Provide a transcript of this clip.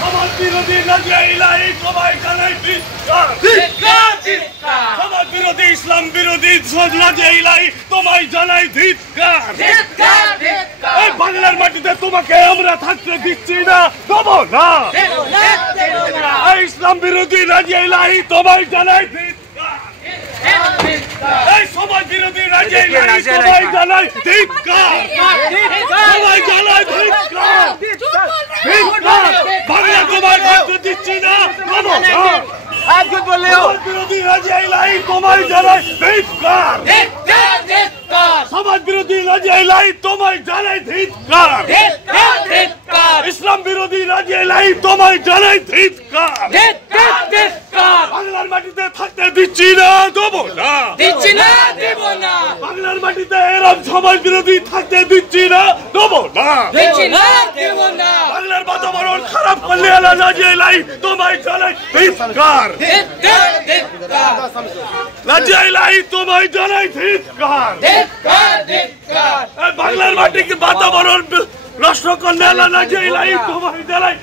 সমাজ বিরোধী নাজিয়াইলাই সবাই জানাই সমাজ বিরোধী ইসলাম বিরোধী নাজিয়াইলাই তোমায় জানাই ধিক্কার। এই বাংলার মাটিতে তোমাকে আমরা থাকতে দিচ্ছি না, দেবো না। ইসলাম বিরোধী নাজিয়াইলাই তোমায় জানাই ধিক্কার। এই সমাজ বিরোধী নাজিয়াইলাই তোমায় জানাই ধিক্কার। তোমায় জানাই ধিক্কার। বাংলা তোমায় থাকতে দিচ্ছি না, দেবো না। বিরোধী নাজিয়াইলাই তোমায় জানাই ধিক্কার। সমাজ বিরোধী নাজিয়াইলাই তোমায় জানাই ধিক্কার। ইসলাম বিরোধী নাজিয়াইলাই তোমায় জানাই ধিক্কার। বাংলার মাটিতে থাকতে দিচ্ছি না, দেবো না। বাংলার মাটিতে এরকম সমাজ বিরোধী থাকতে দিচ্ছি না, দেবো না। বাংলার বাতাবরণ খারাপ করলে নাজিয়াইলাই তোমায় জানাই ধিক্কার। নাজিয়াইলাই তোমায় জানাই ধিক্কার। বাংলার মাটিকে বাতাবরণ নষ্ট করলে নাজিয়াইলাই তোমায় জানাই